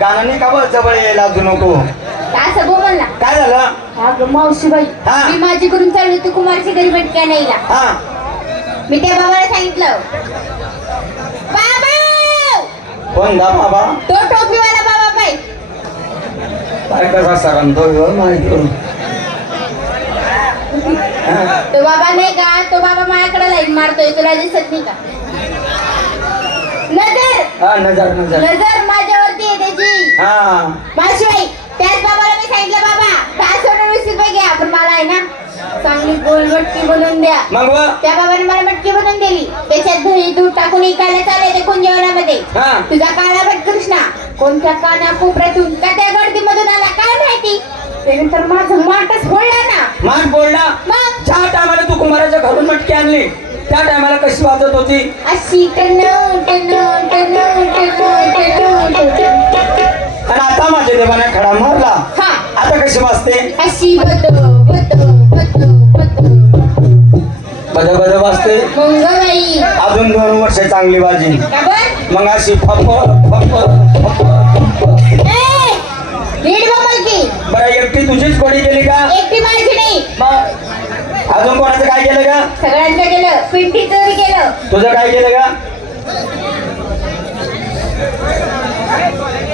गाणं नाही का बघ जवळ यायला लागू नको? म्हणला काय झालं? अगं मावशीबाई हा. मी माझी करून चालली होती कुमारची घरी भेटक्या नाहीला हा. मी त्या बाबाला सांगितलं. बाबा! कोण दा बाबा? तो टोपीवाला बाबा काय कसा सरांतो ह्यो माहिती करून. हा. तो बाबा नाही का? तो बाबा माझ्याकडे लाईन मारतोय तुला दिसत नाही का? नजर! हा नजर. नजर! हा. मावशीबाई त्याच बाबाला मी सांगितलं बाबा पाच सोनं वीस रुपये घ्या. पण मला आहे ना चांगली गोल मटकी बनवून द्या. मग व? त्या बाबाने मला मटकी बनवून दिली. त्याच्यात दही दूध टाकून इकायला चालले ते कुंजवनामध्ये हा. तुझा काळा भट कृष्णा. कोणत्या काना कोपऱ्यातून का त्या गर्दीमधून आला काय माहिती? त्यानंतर माझं माटच फोडला ना. मान बोलला मग? ज्या टायमाला तू कुंभाराच्या घरून मटकी आणली त्या टायमाला कशी वाजत होती? अशी टन टन टन आता माझ्या देवाने खडा मारला. हा. आता कशी वाजते अशी बद बद बद बद. बद बद वाजते अजून दोन वर्ष चांगली वाजी मग अशी फप फप बरं एकटी तुझीच कोणी केली का? एकटी माझी नाही. अजून कोणाचं काय केलं का? सगळ्यांचं केलं. पिंटी चोरी केलं. तुझं काय केलं का?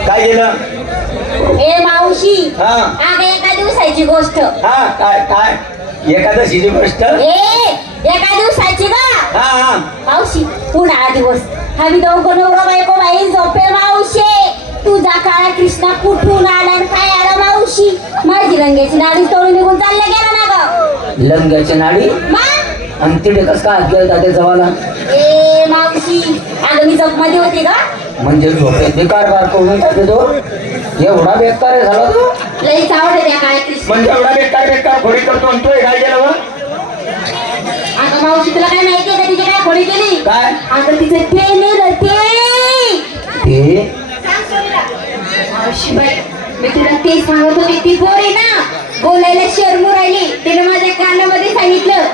काय केलं? ए मावशी हा. अगं एका दिवसाची गोष्ट. हा काय काय? एकादशीची गोष्ट? ए एका दिवसाची का हा मावशी पुन्हा दिवस. आम्ही दोघं नवरा बायको बाई झोपे मावशे. तुझा काळा कृष्णा कुठून आला आणि काय आला मावशी? माझी रंगाची नाडी तोडून निघून चालला गेला ना ग. लंगाची नाडी? मग? आणि तिथे कसं काय हात गेलं त्या जवाला? ए मावशी अगं मी जगमध्ये होती का म्हणजे झोपेत बेकार बार करून टाकते. तो एवढा बेकार झाला तो. लई आवडे त्या कृष्ण म्हणजे एवढा बेकार बेकार खोडी करतो आणि काय केलं मग? अगं मावशी तुला काय माहितीये का तिची काय खोडी केली? काय? अगं तिचं ते नेलं ते! ते? मावशी बाई मी तुला ते सांगत होते ती ना बोलायला शरमू राहिली. तिने माझ्या कानामध्ये सांगितलं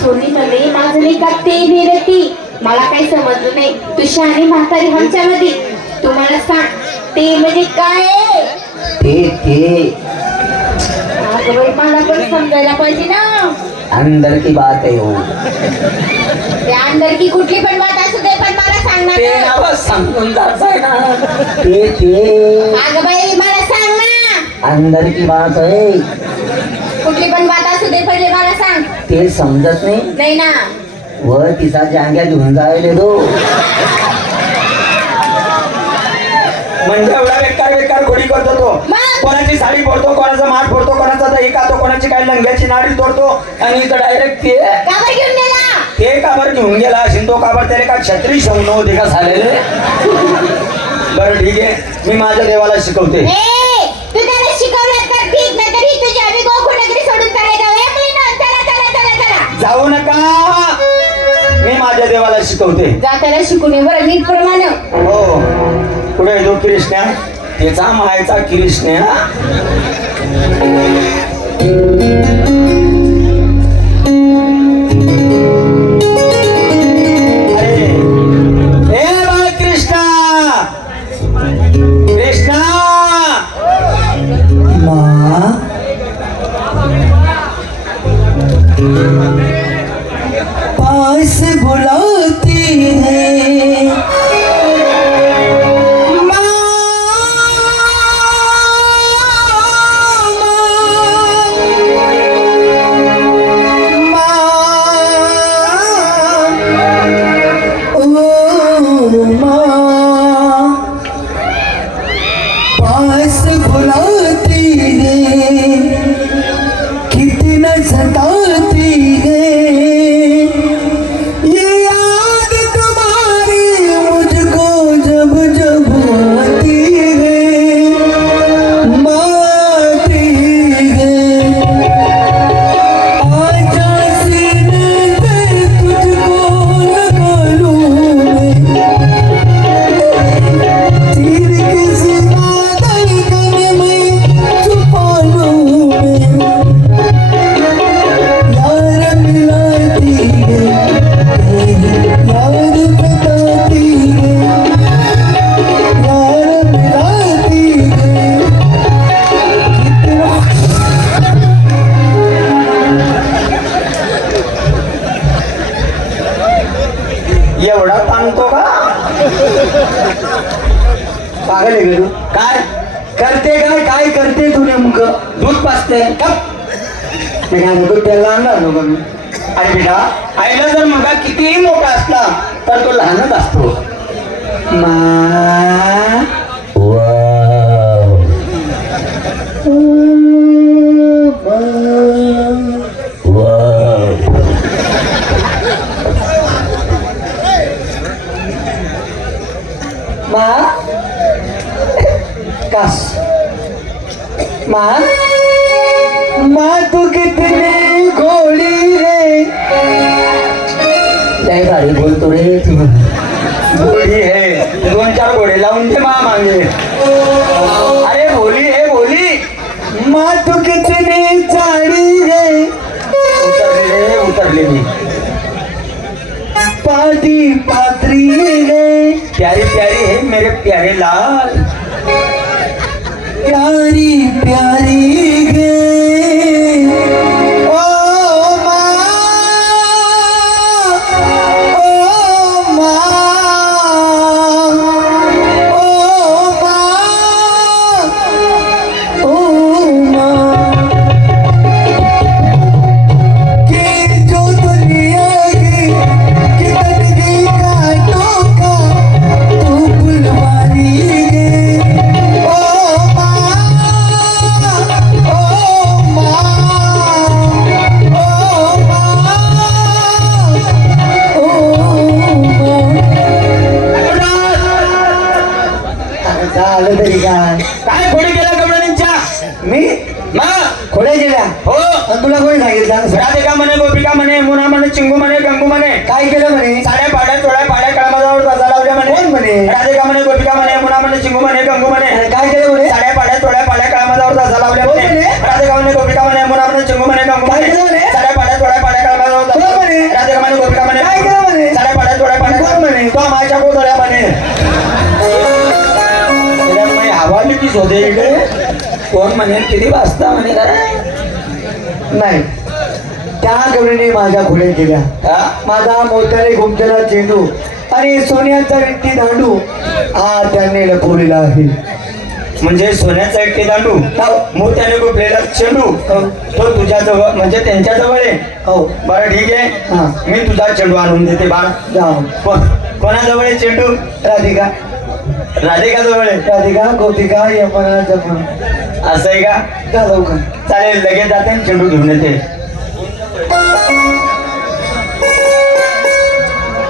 सोनी नव्हे माझं नाही का ते नेलं ती? मला काही समजलं नाही. तू शहाणी म्हातारी आमच्यामध्ये. तू मला सांग ते म्हणजे काय? ते ते. अगं बाई मला पण समजायला पाहिजे ना. अंदर की बात आहे हो. ते अंदर की कुठली पण बात असू दे पण मला सांगणार ते ना. नाव सांगून जायचंय ना. ते ते. अगं बाई मला सांग ना. अंदर की बात आहे. कुठली पण बात असू दे पहिले मला सांग. ते समजत नाही. नाही ना. व तिचा जांग्या घेऊन जायले तो म्हणजे एवढा बेकार बेकार खोडी करतो तो? कोणाची साडी फोडतो कोणाचा माठ फोडतो कोणाचा दही खातो कोणाची काय लंग्याची नाडी तोडतो आणि इथं डायरेक्ट ते ते काबर घेऊन गेला असेल तो काबर त्याने का छत्री शौन होते का झालेले? बरं ठीक आहे. मी माझ्या देवाला शिकवते. तू जाऊ. नका. मी माझ्या देवाला शिकवते. जा त्याला शिकून ये. बरं नीट प्रमाण हो. कुठे आहे तो कृष्णा? त्याचा मायचा कृष्णा. अरे, ए nơi sàn tớ thì ghê. एवढा सांगतो का? पागल आहे काय? करते काय काय करते तू नेमकं? दूध पाचते ते काय दूध त्याला आणणार नको मी. आई बेटा आईला जर मगा कितीही मोठा असला तर तो लहानच असतो. मा. कस मा? मा, तू कितनी घोड़ी रे। लय भारी बोलतो रे तू घोडी है। दोन चार घोडे लावून दे मा मागे। अरे, बोली है, बोली। मा, तू कितनी चाडी रे। उतरले रे, उतरले मी। पाटी पात्री रे। प्यारी प्यारी है, मेरे प्यारे लाल। प्यारी प्यारी। तरी काय काय खोडी केला कमळांच्या मी? मा? खोड्या गेल्या हो. आणि तुला कोणी सांगितलं? राधिका म्हणे गोपिका म्हणे मुना म्हणे चिंगू म्हणे गंगू म्हणे? काय केलं म्हणे? इकडे कोण म्हणे? किती वाजता म्हणे नाही. त्या गवळीने माझ्या खोड्या केल्या हा? माझा मोत्याने घुमतेला चेंडू आणि सोन्याचा विट्टी दांडू. हा त्याने लपवलेला आहे. म्हणजे सोन्याचा एक दांडू? मोत्याने गोपलेला चेंडू? तो तुझ्या जवळ म्हणजे त्यांच्या जवळ आहे? हो. बरं ठीक हा. आहे मी तुझा चेंडू आणून देते बाळा. कोणाजवळ आहे चेंडू? राधिका. राधिका जवळ आहे. राधिका गोपिका यमुना जमुना असं आहे का? चालेल लगेच जाते चेंडू घेऊन येते.